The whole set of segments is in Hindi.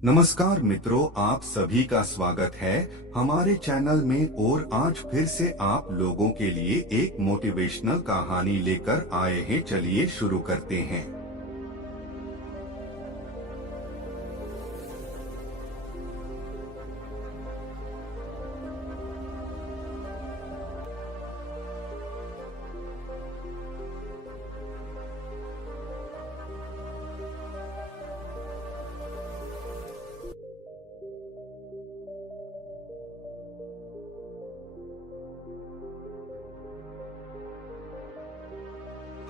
नमस्कार मित्रों, आप सभी का स्वागत है हमारे चैनल में। और आज फिर से आप लोगों के लिए एक मोटिवेशनल कहानी लेकर आए हैं। चलिए शुरू करते हैं।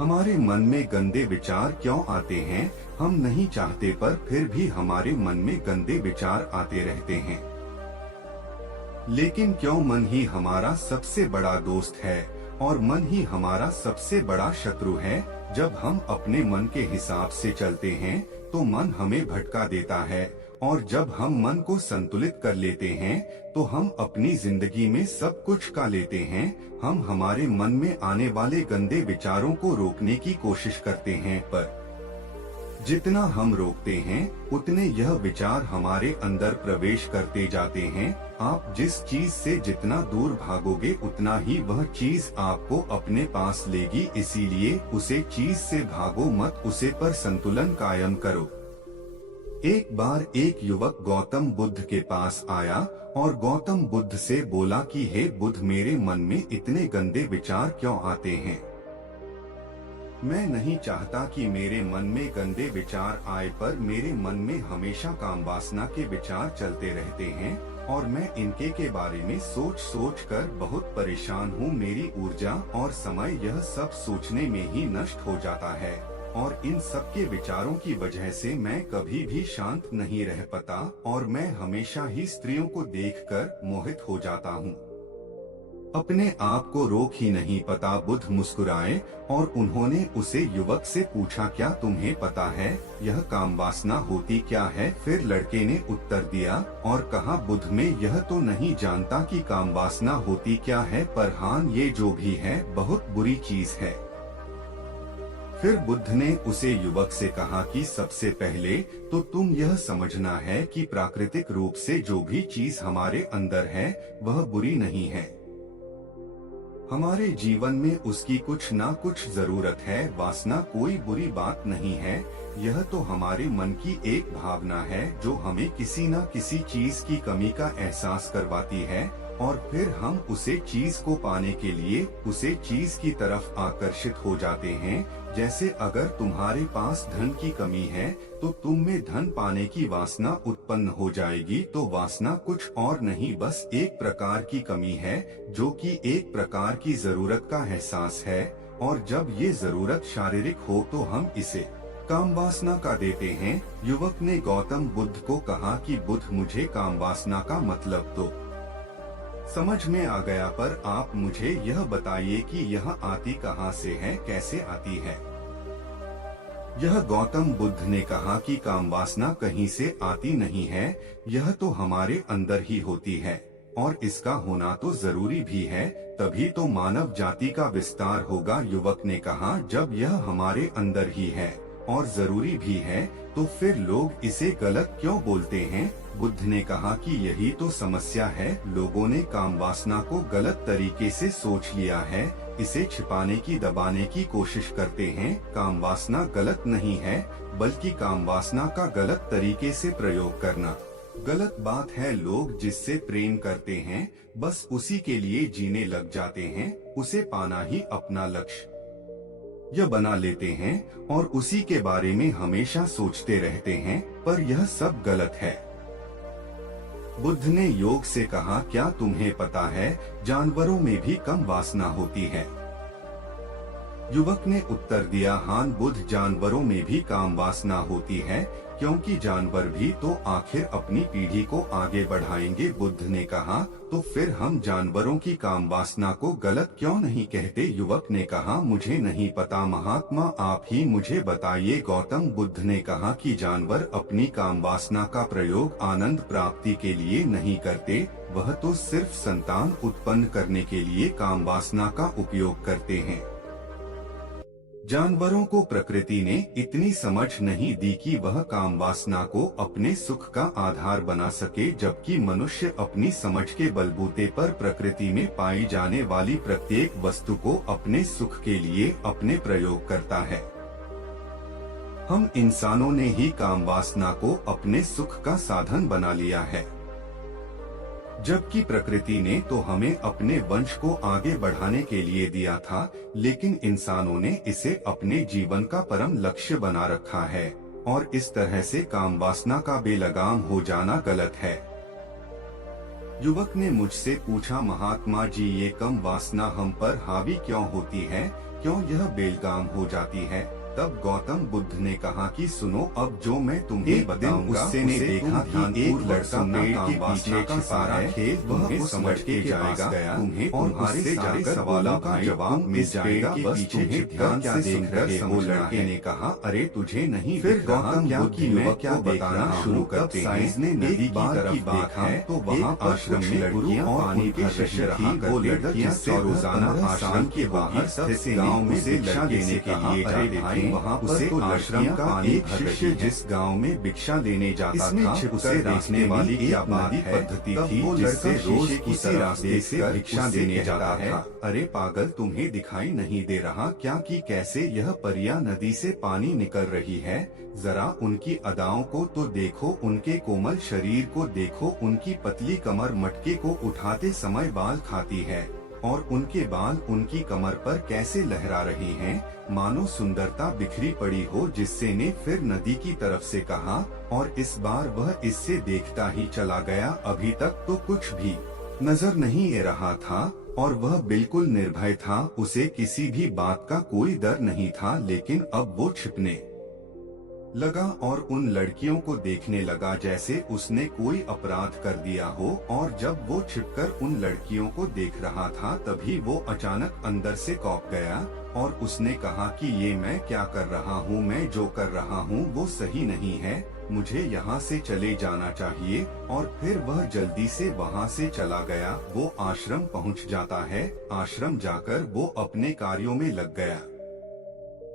हमारे मन में गंदे विचार क्यों आते हैं? हम नहीं चाहते पर फिर भी हमारे मन में गंदे विचार आते रहते हैं। लेकिन क्यों मन ही हमारा सबसे बड़ा दोस्त है और मन ही हमारा सबसे बड़ा शत्रु है? जब हम अपने मन के हिसाब से चलते हैं तो मन हमें भटका देता है, और जब हम मन को संतुलित कर लेते हैं तो हम अपनी जिंदगी में सब कुछ का लेते हैं। हम हमारे मन में आने वाले गंदे विचारों को रोकने की कोशिश करते हैं, पर जितना हम रोकते हैं उतने यह विचार हमारे अंदर प्रवेश करते जाते हैं। आप जिस चीज से जितना दूर भागोगे उतना ही वह चीज आपको अपने पास लेगी। इसीलिए उसे चीज से भागो मत, उसे पर संतुलन कायम करो। एक बार एक युवक गौतम बुद्ध के पास आया और गौतम बुद्ध से बोला कि हे बुद्ध, मेरे मन में इतने गंदे विचार क्यों आते हैं? मैं नहीं चाहता कि मेरे मन में गंदे विचार आए, पर मेरे मन में हमेशा काम वासना के विचार चलते रहते हैं और मैं इनके के बारे में सोच सोच कर बहुत परेशान हूँ। मेरी ऊर्जा और समय यह सब सोचने में ही नष्ट हो जाता है, और इन सब के विचारों की वजह से मैं कभी भी शांत नहीं रह पाता और मैं हमेशा ही स्त्रियों को देखकर मोहित हो जाता हूँ। अपने आप को रोक ही नहीं पता। बुद्ध मुस्कुराए और उन्होंने उसे युवक से पूछा, क्या तुम्हें पता है यह काम वासना होती क्या है? फिर लड़के ने उत्तर दिया और कहा, बुद्ध, में यह तो नहीं जानता कि काम वासना होती क्या है, पर हाँ, ये जो भी है बहुत बुरी चीज है। फिर बुद्ध ने उसे युवक से कहा कि सबसे पहले तो तुम यह समझना है कि प्राकृतिक रूप से जो भी चीज हमारे अंदर है वह बुरी नहीं है। हमारे जीवन में उसकी कुछ ना कुछ जरूरत है। वासना कोई बुरी बात नहीं है, यह तो हमारे मन की एक भावना है जो हमें किसी न किसी चीज की कमी का एहसास करवाती है, और फिर हम उसे चीज को पाने के लिए उसे चीज की तरफ आकर्षित हो जाते हैं। जैसे अगर तुम्हारे पास धन की कमी है तो तुम में धन पाने की वासना उत्पन्न हो जाएगी। तो वासना कुछ और नहीं, बस एक प्रकार की कमी है जो कि एक प्रकार की जरूरत का एहसास है, और जब ये जरूरत शारीरिक हो तो हम इसे काम वासना का देते हैं। युवक ने गौतम बुद्ध को कहा कि बुद्ध, मुझे काम वासना का मतलब तो समझ में आ गया, पर आप मुझे यह बताइए कि यह आती कहाँ से है, कैसे आती है? यह गौतम बुद्ध ने कहा कि काम वासना कहीं से आती नहीं है, यह तो हमारे अंदर ही होती है, और इसका होना तो जरूरी भी है, तभी तो मानव जाति का विस्तार होगा। युवक ने कहा, जब यह हमारे अंदर ही है और जरूरी भी है तो फिर लोग इसे गलत क्यों बोलते हैं? बुद्ध ने कहा कि यही तो समस्या है, लोगों ने काम वासना को गलत तरीके से सोच लिया है, इसे छिपाने की दबाने की कोशिश करते हैं। काम वासना गलत नहीं है, बल्कि काम वासना का गलत तरीके से प्रयोग करना गलत बात है। लोग जिससे प्रेम करते हैं बस उसी के लिए जीने लग जाते हैं, उसे पाना ही अपना लक्ष्य यह बना लेते हैं और उसी के बारे में हमेशा सोचते रहते हैं, पर यह सब गलत है। बुद्ध ने योग से कहा, क्या तुम्हें पता है जानवरों में भी कम वासना होती है? युवक ने उत्तर दिया, हाँ बुद्ध, जानवरों में भी काम वासना होती है, क्योंकि जानवर भी तो आखिर अपनी पीढ़ी को आगे बढ़ाएंगे। बुद्ध ने कहा, तो फिर हम जानवरों की काम वासना को गलत क्यों नहीं कहते? युवक ने कहा, मुझे नहीं पता महात्मा, आप ही मुझे बताइए। गौतम बुद्ध ने कहा कि जानवर अपनी काम वासना का प्रयोग आनंद प्राप्ति के लिए नहीं करते, वह तो सिर्फ संतान उत्पन्न करने के लिए काम वासना का उपयोग करते हैं। जानवरों को प्रकृति ने इतनी समझ नहीं दी कि वह काम वासना को अपने सुख का आधार बना सके, जबकि मनुष्य अपनी समझ के बलबूते पर प्रकृति में पाई जाने वाली प्रत्येक वस्तु को अपने सुख के लिए अपने प्रयोग करता है। हम इंसानों ने ही काम वासना को अपने सुख का साधन बना लिया है, जबकि प्रकृति ने तो हमें अपने वंश को आगे बढ़ाने के लिए दिया था, लेकिन इंसानों ने इसे अपने जीवन का परम लक्ष्य बना रखा है और इस तरह से काम वासना का बेलगाम हो जाना गलत है। युवक ने मुझसे पूछा, महात्मा जी, ये कम वासना हम पर हावी क्यों होती है, क्यों यह बेलगाम हो जाती है? तब गौतम बुद्ध ने कहा कि सुनो, अब जो मैं तुम्हें बताऊंगा, उससे ने देखा कि एक लड़का पेड़ के पीछे छिपा है, खेल वह समझ के जाएगा तुम्हें और उससे सारे सवालों का जवाब मिल जाएगा, बस तुम्हें ध्यान से देख रहे हो। लड़के ने कहा, अरे तुझे नहीं। फिर गौतम बुद्ध की मैं क्या बताना शुरू करते हैं। ने नदी की तरफ देखा तो वहाँ आश्रम में लड़कियां पानी भर रही रहा वो लड़कियां रोजाना आश्रम के बाहर स्थित गाँव में भिक्षा लेने के लिए जाते थे। वहाँ पर तो आश्रम का एक शिष्य जिस गांव में भिक्षा लेने जाता था, उसे देखने वाली क्या बात पद्धति थी जिससे रोज उसी रास्ते से भिक्षा लेने जाता है। अरे पागल, तुम्हें दिखाई नहीं दे रहा क्या कि कैसे यह परिया नदी से पानी निकल रही है? जरा उनकी अदाओं को तो देखो, उनके कोमल शरीर को देखो, उनकी पतली कमर मटके को उठाते समय बाल खाती है और उनके बाल उनकी कमर पर कैसे लहरा रहे हैं, मानो सुंदरता बिखरी पड़ी हो। जिससे ने फिर नदी की तरफ से कहा और इस बार वह इससे देखता ही चला गया। अभी तक तो कुछ भी नजर नहीं आ रहा था और वह बिल्कुल निर्भय था, उसे किसी भी बात का कोई डर नहीं था, लेकिन अब वो छिपने लगा और उन लड़कियों को देखने लगा जैसे उसने कोई अपराध कर दिया हो। और जब वो छिपकर उन लड़कियों को देख रहा था, तभी वो अचानक अंदर से कौंप गया और उसने कहा कि ये मैं क्या कर रहा हूँ, मैं जो कर रहा हूँ वो सही नहीं है, मुझे यहाँ से चले जाना चाहिए। और फिर वह जल्दी से वहाँ से चला गया। वो आश्रम पहुँच जाता है, आश्रम जाकर वो अपने कार्यों में लग गया,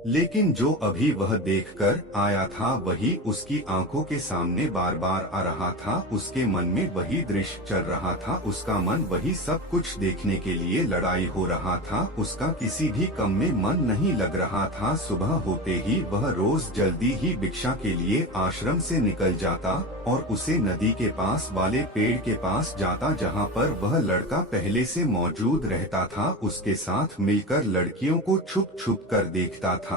लेकिन जो अभी वह देखकर आया था वही उसकी आंखों के सामने बार बार आ रहा था। उसके मन में वही दृश्य चल रहा था, उसका मन वही सब कुछ देखने के लिए लड़ाई हो रहा था। उसका किसी भी काम में मन नहीं लग रहा था। सुबह होते ही वह रोज जल्दी ही भिक्षा के लिए आश्रम से निकल जाता और उसे नदी के पास वाले पेड़ के पास जाता, जहाँ पर वह लड़का पहले से मौजूद रहता था। उसके साथ मिलकर लड़कियों को छुप छुप कर देखता था।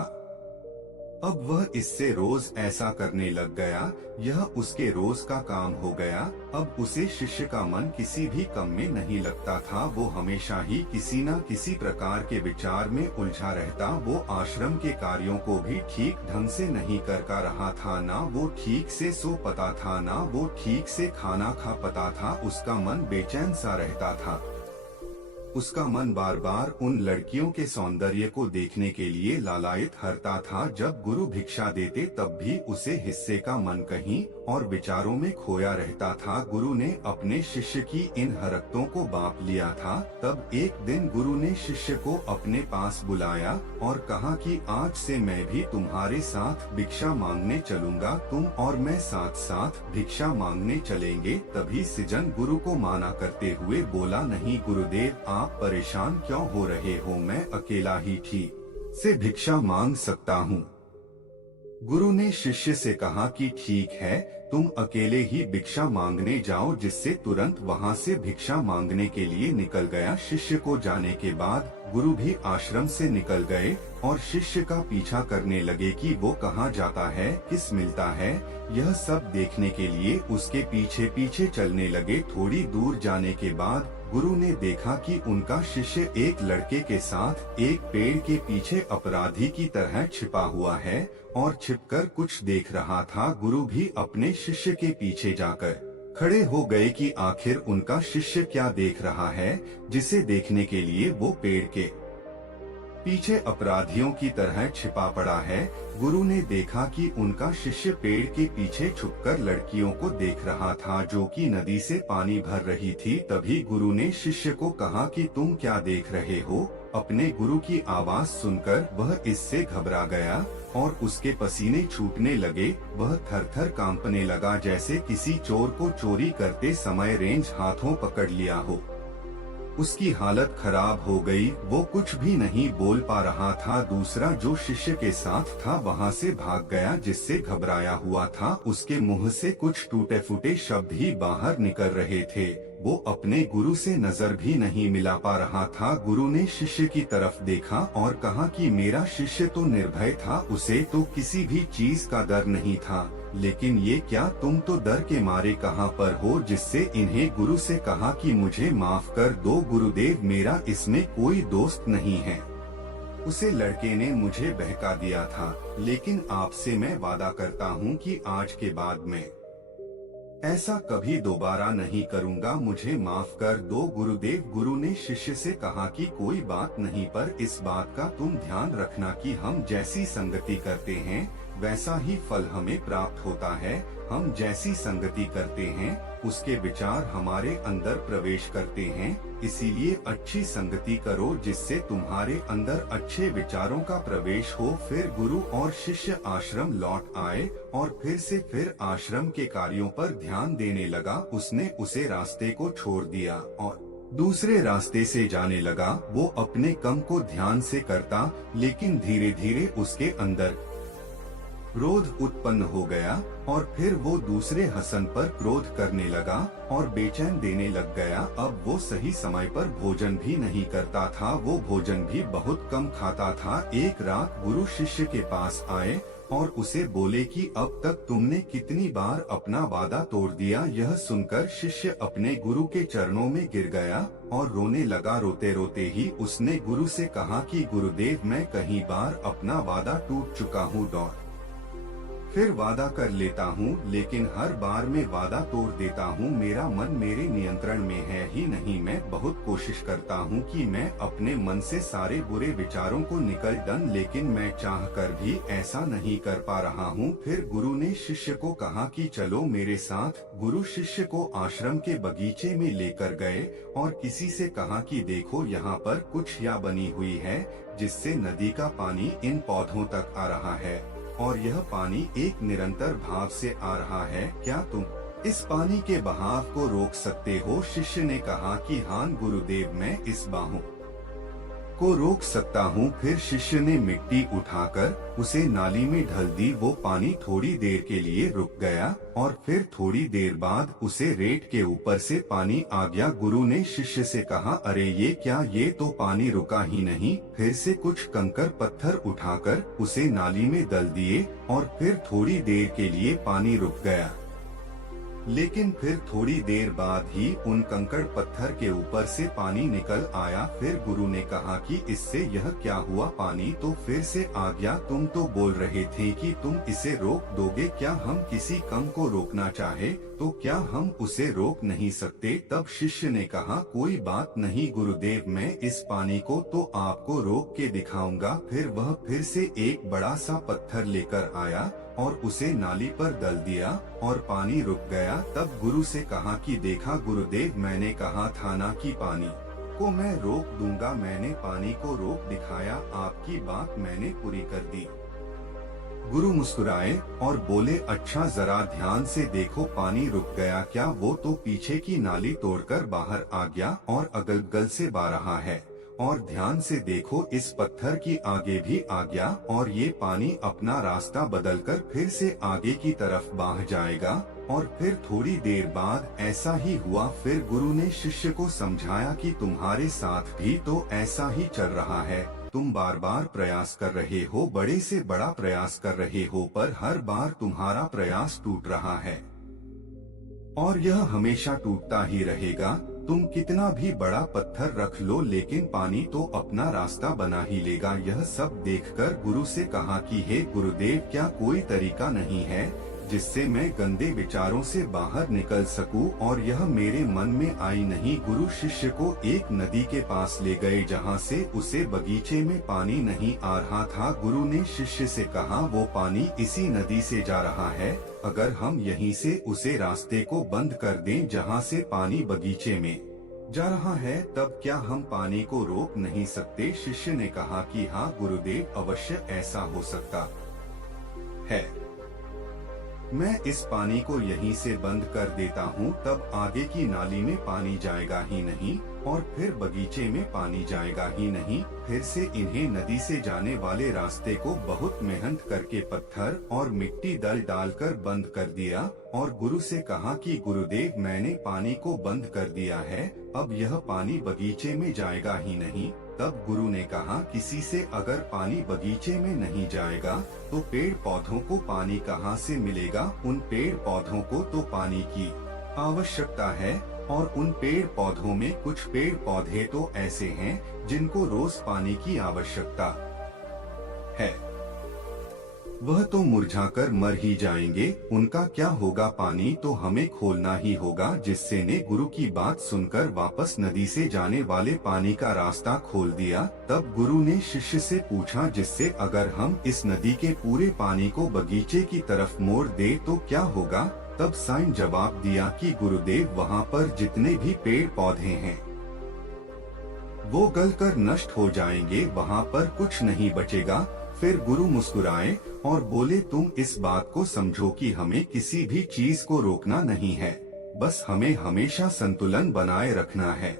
अब वह इससे रोज ऐसा करने लग गया, यह उसके रोज का काम हो गया। अब उसे शिष्य का मन किसी भी काम में नहीं लगता था, वो हमेशा ही किसी न किसी प्रकार के विचार में उलझा रहता। वो आश्रम के कार्यों को भी ठीक ढंग से नहीं कर रहा था, ना वो ठीक से सो पाता था, ना वो ठीक से खाना खा पाता था। उसका मन बेचैन सा रहता था, उसका मन बार बार उन लड़कियों के सौंदर्य को देखने के लिए लालायित हरता था। जब गुरु भिक्षा देते तब भी उसे हिस्से का मन कहीं और विचारों में खोया रहता था। गुरु ने अपने शिष्य की इन हरकतों को बांप लिया था। तब एक दिन गुरु ने शिष्य को अपने पास बुलाया और कहा कि आज से मैं भी तुम्हारे साथ भिक्षा मांगने चलूंगा, तुम और मैं साथ साथ भिक्षा मांगने चलेंगे। तभी सृजन गुरु को माना करते हुए बोला, नहीं गुरुदेव, आप परेशान क्यों हो रहे हो, मैं अकेला ही ठीक से भिक्षा मांग सकता हूँ। गुरु ने शिष्य से कहा कि ठीक है, तुम अकेले ही भिक्षा मांगने जाओ। जिससे तुरंत वहाँ से भिक्षा मांगने के लिए निकल गया। शिष्य को जाने के बाद गुरु भी आश्रम से निकल गए और शिष्य का पीछा करने लगे कि वो कहाँ जाता है, किस मिलता है। यह सब देखने के लिए उसके पीछे पीछे चलने लगे। थोड़ी दूर जाने के बाद गुरु ने देखा कि उनका शिष्य एक लड़के के साथ एक पेड़ के पीछे अपराधी की तरह छिपा हुआ है और छिपकर कुछ देख रहा था। गुरु भी अपने शिष्य के पीछे जाकर खड़े हो गए कि आखिर उनका शिष्य क्या देख रहा है, जिसे देखने के लिए वो पेड़ के पीछे अपराधियों की तरह छिपा पड़ा है। गुरु ने देखा कि उनका शिष्य पेड़ के पीछे छुपकर लड़कियों को देख रहा था जो कि नदी से पानी भर रही थी। तभी गुरु ने शिष्य को कहा कि तुम क्या देख रहे हो। अपने गुरु की आवाज सुनकर वह इससे घबरा गया और उसके पसीने छूटने लगे। वह थर-थर कांपने लगा जैसे किसी चोर को चोरी करते समय रेंज हाथों पकड़ लिया हो। उसकी हालत खराब हो गई, वो कुछ भी नहीं बोल पा रहा था। दूसरा जो शिष्य के साथ था वहाँ से भाग गया जिससे घबराया हुआ था। उसके मुंह से कुछ टूटे फूटे शब्द ही बाहर निकल रहे थे। वो अपने गुरु से नजर भी नहीं मिला पा रहा था। गुरु ने शिष्य की तरफ देखा और कहा कि मेरा शिष्य तो निर्भय था, उसे तो किसी भी चीज का डर नहीं था, लेकिन ये क्या तुम तो डर के मारे कहाँ पर हो। जिससे इन्हें गुरु से कहा कि मुझे माफ कर दो गुरुदेव, मेरा इसमें कोई दोस्त नहीं है। उसे लड़के ने मुझे बहका दिया था, लेकिन आपसे मैं वादा करता हूँ कि आज के बाद में ऐसा कभी दोबारा नहीं करूँगा, मुझे माफ कर दो गुरुदेव। गुरु ने शिष्य से कहा कि कोई बात नहीं, पर इस बात का तुम ध्यान रखना कि हम जैसी संगति करते हैं वैसा ही फल हमें प्राप्त होता है। हम जैसी संगति करते हैं उसके विचार हमारे अंदर प्रवेश करते हैं, इसीलिए अच्छी संगति करो जिससे तुम्हारे अंदर अच्छे विचारों का प्रवेश हो। फिर गुरु और शिष्य आश्रम लौट आए और फिर आश्रम के कार्यों पर ध्यान देने लगा। उसने उसे रास्ते को छोड़ दिया और दूसरे रास्ते से जाने लगा। वो अपने काम को ध्यान से करता, लेकिन धीरे धीरे उसके अंदर क्रोध उत्पन्न हो गया और फिर वो दूसरे हसन पर क्रोध करने लगा और बेचैन देने लग गया। अब वो सही समय पर भोजन भी नहीं करता था, वो भोजन भी बहुत कम खाता था। एक रात गुरु शिष्य के पास आए और उसे बोले कि अब तक तुमने कितनी बार अपना वादा तोड़ दिया। यह सुनकर शिष्य अपने गुरु के चरणों में गिर गया और रोने लगा। रोते रोते ही उसने गुरु से कहा कि गुरुदेव, मैं कई बार अपना वादा टूट चुका हूँ, फिर वादा कर लेता हूँ, लेकिन हर बार मैं वादा तोड़ देता हूँ। मेरा मन मेरे नियंत्रण में है ही नहीं। मैं बहुत कोशिश करता हूँ कि मैं अपने मन से सारे बुरे विचारों को निकल दूं, लेकिन मैं चाहकर भी ऐसा नहीं कर पा रहा हूँ। फिर गुरु ने शिष्य को कहा कि चलो मेरे साथ। गुरु शिष्य को आश्रम के बगीचे में लेकर गए और किसी से कहा कि देखो यहाँ पर कुछ या बनी हुई है जिससे नदी का पानी इन पौधों तक आ रहा है और यह पानी एक निरंतर भाव से आ रहा है, क्या तुम इस पानी के बहाव को रोक सकते हो। शिष्य ने कहा कि हाँ गुरुदेव, मैं इस बाहों को रोक सकता हूँ। फिर शिष्य ने मिट्टी उठाकर उसे नाली में ढल दी। वो पानी थोड़ी देर के लिए रुक गया और फिर थोड़ी देर बाद उसे रेत के ऊपर से पानी आ गया। गुरु ने शिष्य से कहा, अरे ये क्या, ये तो पानी रुका ही नहीं। फिर से कुछ कंकड़ पत्थर उठाकर उसे नाली में डाल दिए और फिर थोड़ी देर के लिए पानी रुक गया, लेकिन फिर थोड़ी देर बाद ही उन कंकड़ पत्थर के ऊपर से पानी निकल आया। फिर गुरु ने कहा कि इससे यह क्या हुआ, पानी तो फिर से आ गया। तुम तो बोल रहे थे कि तुम इसे रोक दोगे, क्या हम किसी काम को रोकना चाहे तो क्या हम उसे रोक नहीं सकते। तब शिष्य ने कहा, कोई बात नहीं गुरुदेव, मैं इस पानी को तो आपको रोक के दिखाऊंगा। फिर वह फिर से एक बड़ा सा पत्थर लेकर आया और उसे नाली पर डाल दिया और पानी रुक गया। तब गुरु से कहा कि देखा गुरुदेव, मैंने कहा था ना कि पानी को मैं रोक दूंगा। मैंने पानी को रोक दिखाया, आपकी बात मैंने पूरी कर दी। गुरु मुस्कुराए और बोले, अच्छा जरा ध्यान से देखो, पानी रुक गया क्या, वो तो पीछे की नाली तोड़कर बाहर आ गया और अगल-बगल से बह रहा है। और ध्यान से देखो, इस पत्थर की आगे भी आ गया और ये पानी अपना रास्ता बदलकर फिर से आगे की तरफ बह जाएगा। और फिर थोड़ी देर बाद ऐसा ही हुआ। फिर गुरु ने शिष्य को समझाया कि तुम्हारे साथ भी तो ऐसा ही चल रहा है। तुम बार बार प्रयास कर रहे हो, बड़े से बड़ा प्रयास कर रहे हो, पर हर बार तुम्हारा प्रयास टूट रहा है और यह हमेशा टूटता ही रहेगा। तुम कितना भी बड़ा पत्थर रख लो, लेकिन पानी तो अपना रास्ता बना ही लेगा। यह सब देखकर गुरु से कहा कि हे गुरुदेव, क्या कोई तरीका नहीं है जिससे मैं गंदे विचारों से बाहर निकल सकूं और यह मेरे मन में आई नहीं। गुरु शिष्य को एक नदी के पास ले गए जहां से उसे बगीचे में पानी नहीं आ रहा था। गुरु ने शिष्य से कहा, वो पानी इसी नदी से जा रहा है, अगर हम यहीं से उसे रास्ते को बंद कर दें जहां से पानी बगीचे में जा रहा है, तब क्या हम पानी को रोक नहीं सकते? शिष्य ने कहा कि हाँ गुरुदेव, अवश्य ऐसा हो सकता है। मैं इस पानी को यहीं से बंद कर देता हूँ, तब आगे की नाली में पानी जाएगा ही नहीं और फिर बगीचे में पानी जाएगा ही नहीं। फिर से इन्हें नदी से जाने वाले रास्ते को बहुत मेहनत करके पत्थर और मिट्टी डालकर बंद कर दिया और गुरु से कहा कि गुरुदेव, मैंने पानी को बंद कर दिया है, अब यह पानी बगीचे में जाएगा ही नहीं। तब गुरु ने कहा, किसी से अगर पानी बगीचे में नहीं जाएगा तो पेड़ पौधों को पानी कहाँ से मिलेगा? उन पेड़ पौधों को तो पानी की आवश्यकता है और उन पेड़ पौधों में कुछ पेड़ पौधे तो ऐसे हैं जिनको रोज पानी की आवश्यकता है, वह तो मुरझाकर मर ही जाएंगे, उनका क्या होगा? पानी तो हमें खोलना ही होगा। जिससे ने गुरु की बात सुनकर वापस नदी से जाने वाले पानी का रास्ता खोल दिया। तब गुरु ने शिष्य से पूछा, जिससे अगर हम इस नदी के पूरे पानी को बगीचे की तरफ मोड़ दे तो क्या होगा? तब साईं जवाब दिया कि गुरुदेव, वहाँ पर जितने भी पेड़ पौधे हैं वो गलकर नष्ट हो जाएंगे, वहाँ पर कुछ नहीं बचेगा। फिर गुरु मुस्कुराए और बोले, तुम इस बात को समझो कि हमें किसी भी चीज को रोकना नहीं है, बस हमें हमेशा संतुलन बनाए रखना है।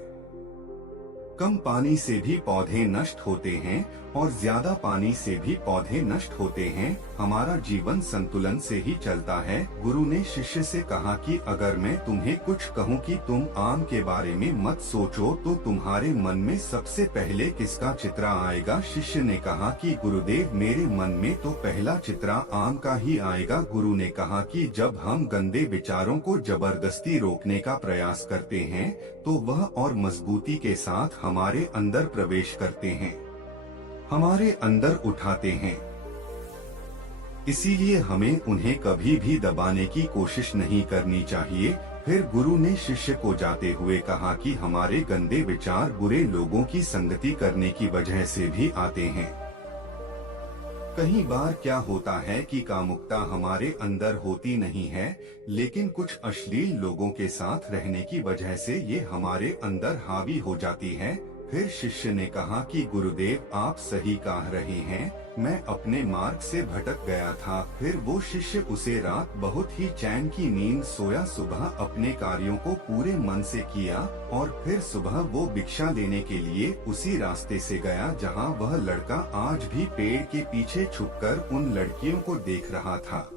कम पानी से भी पौधे नष्ट होते हैं और ज्यादा पानी से भी पौधे नष्ट होते हैं। हमारा जीवन संतुलन से ही चलता है। गुरु ने शिष्य से कहा कि अगर मैं तुम्हें कुछ कहूँ कि तुम आम के बारे में मत सोचो, तो तुम्हारे मन में सबसे पहले किसका चित्र आएगा? शिष्य ने कहा कि गुरुदेव, मेरे मन में तो पहला चित्र आम का ही आएगा। गुरु ने कहा कि जब हम गंदे विचारों को जबरदस्ती रोकने का प्रयास करते हैं तो वह और मजबूती के साथ हमारे अंदर प्रवेश करते हैं, हमारे अंदर उठाते हैं। इसीलिए हमें उन्हें कभी भी दबाने की कोशिश नहीं करनी चाहिए। फिर गुरु ने शिष्य को जाते हुए कहा कि हमारे गंदे विचार बुरे लोगों की संगति करने की वजह से भी आते हैं। कई बार क्या होता है कि कामुकता हमारे अंदर होती नहीं है, लेकिन कुछ अश्लील लोगों के साथ रहने की वजह से ये हमारे अंदर हावी हो जाती है। फिर शिष्य ने कहा कि गुरुदेव, आप सही कह रहे हैं, मैं अपने मार्ग से भटक गया था। फिर वो शिष्य उसे रात बहुत ही चैन की नींद सोया। सुबह अपने कार्यों को पूरे मन से किया और फिर सुबह वो भिक्षा लेने के लिए उसी रास्ते से गया जहां वह लड़का आज भी पेड़ के पीछे छुपकर उन लड़कियों को देख रहा था।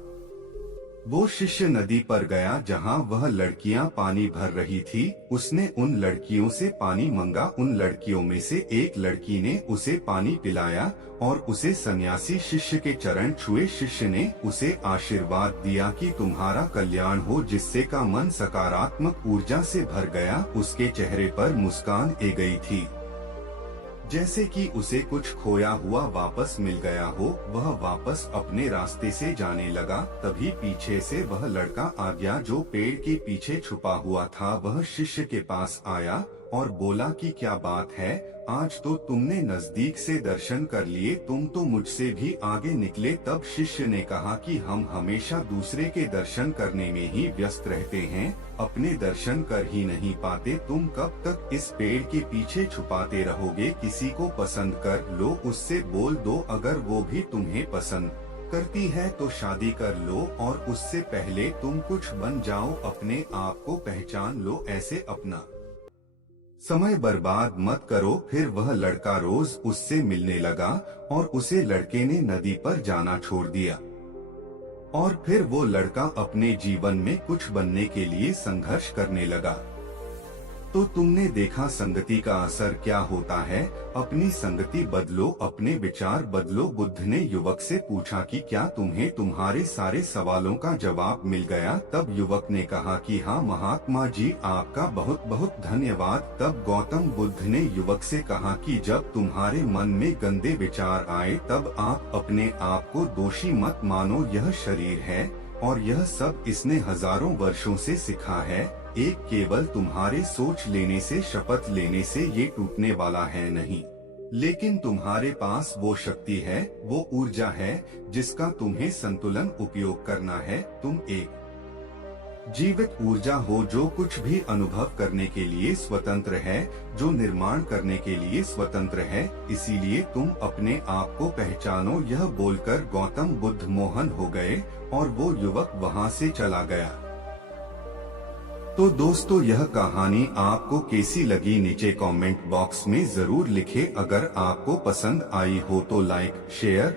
वो शिष्य नदी पर गया जहां वह लड़कियां पानी भर रही थी। उसने उन लड़कियों से पानी मांगा। उन लड़कियों में से एक लड़की ने उसे पानी पिलाया और उसे सन्यासी शिष्य के चरण छुए। शिष्य ने उसे आशीर्वाद दिया कि तुम्हारा कल्याण हो, जिससे का मन सकारात्मक ऊर्जा से भर गया। उसके चेहरे पर मुस्कान आ गई थी, जैसे कि उसे कुछ खोया हुआ वापस मिल गया हो। वह वापस अपने रास्ते से जाने लगा। तभी पीछे से वह लड़का आ गया जो पेड़ के पीछे छुपा हुआ था। वह शिष्य के पास आया और बोला कि क्या बात है, आज तो तुमने नजदीक से दर्शन कर लिए, तुम तो मुझसे भी आगे निकले। तब शिष्य ने कहा कि हम हमेशा दूसरे के दर्शन करने में ही व्यस्त रहते हैं, अपने दर्शन कर ही नहीं पाते। तुम कब तक इस पेड़ के पीछे छुपाते रहोगे? किसी को पसंद कर लो, उससे बोल दो। अगर वो भी तुम्हें पसंद करती है तो शादी कर लो और उससे पहले तुम कुछ बन जाओ, अपने आप को पहचान लो। ऐसे अपना समय बर्बाद मत करो। फिर वह लड़का रोज उससे मिलने लगा और उसे लड़के ने नदी पर जाना छोड़ दिया। और फिर वो लड़का अपने जीवन में कुछ बनने के लिए संघर्ष करने लगा। तो तुमने देखा संगति का असर क्या होता है। अपनी संगति बदलो, अपने विचार बदलो। बुद्ध ने युवक से पूछा कि क्या तुम्हें तुम्हारे सारे सवालों का जवाब मिल गया? तब युवक ने कहा कि हाँ महात्मा जी, आपका बहुत बहुत धन्यवाद। तब गौतम बुद्ध ने युवक से कहा कि जब तुम्हारे मन में गंदे विचार आए तब आप अपने आप को दोषी मत मानो। यह शरीर है, और यह सब इसने हजारों वर्षों से सीखा है। एक केवल तुम्हारे सोच लेने से, शपथ लेने से ये टूटने वाला है नहीं, लेकिन तुम्हारे पास वो शक्ति है, वो ऊर्जा है जिसका तुम्हें संतुलन उपयोग करना है। तुम एक जीवित ऊर्जा हो जो कुछ भी अनुभव करने के लिए स्वतंत्र है, जो निर्माण करने के लिए स्वतंत्र है। इसीलिए तुम अपने आप को पहचानो। यह बोलकर गौतम बुद्ध मोहन हो गए और वो युवक वहाँ से चला गया। तो दोस्तों, यह कहानी आपको कैसी लगी नीचे कमेंट बॉक्स में जरूर लिखें। अगर आपको पसंद आई हो तो लाइक, शेयर